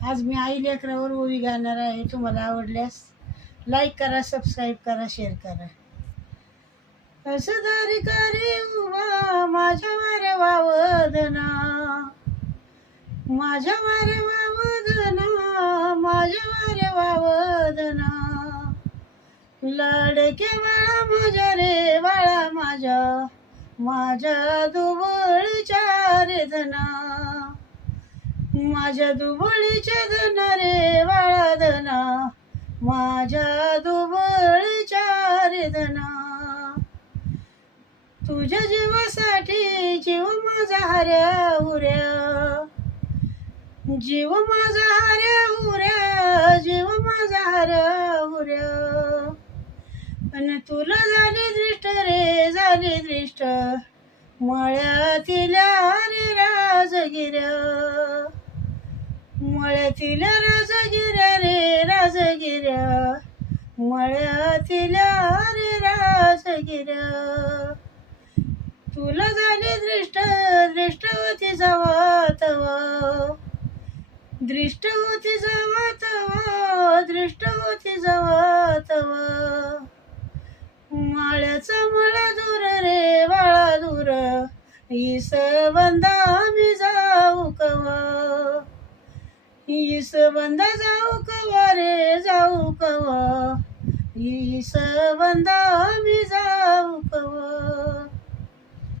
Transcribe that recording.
आज मी आई लेकरावर ओवी गाणार आहे. तुम्हाला आवडल्यास लाईक करा, सबस्क्राईब करा, शेअर करा. असदारी करी उभा माझ्या वारे वावदना, माझ्या वारे वावदना, माझ्या वारे वावदना. लाडके बाळा माझ्या रे बाळा माझ्या, माझ्या दुबळीच्या रे धना, माझ्या दुबळीच्या धना रे बाळा धना, माझ्या दुबळीच्या रे धना. तुझ्या जीवासाठी जीव माझा हऱ्या हुऱ्या, जीव माझा हऱ्या हुऱ्या, जीव माझा हऱ्या हुऱ्या. अन तुला झाली दृष्ट रे झाली दृष्ट, मळ्यातील रे राजगिऱ्या, मळ्यातील राजगिऱ्या रे राजगिऱ्या, मळ्यातील रे राजगिऱ्या. तुला झाली दृष्ट दृष्ट होती जावा तवा, दृष्ट होती जावा तवा, दृष्ट होती जावा तवा. माळ्याचा मळा दूर रे बाळा दूर, ईस बंदा मी जाऊ कवा, ईस बंदा जाऊ कवा रे जाऊ कवा, ईस बंदा मी जाऊ कवा.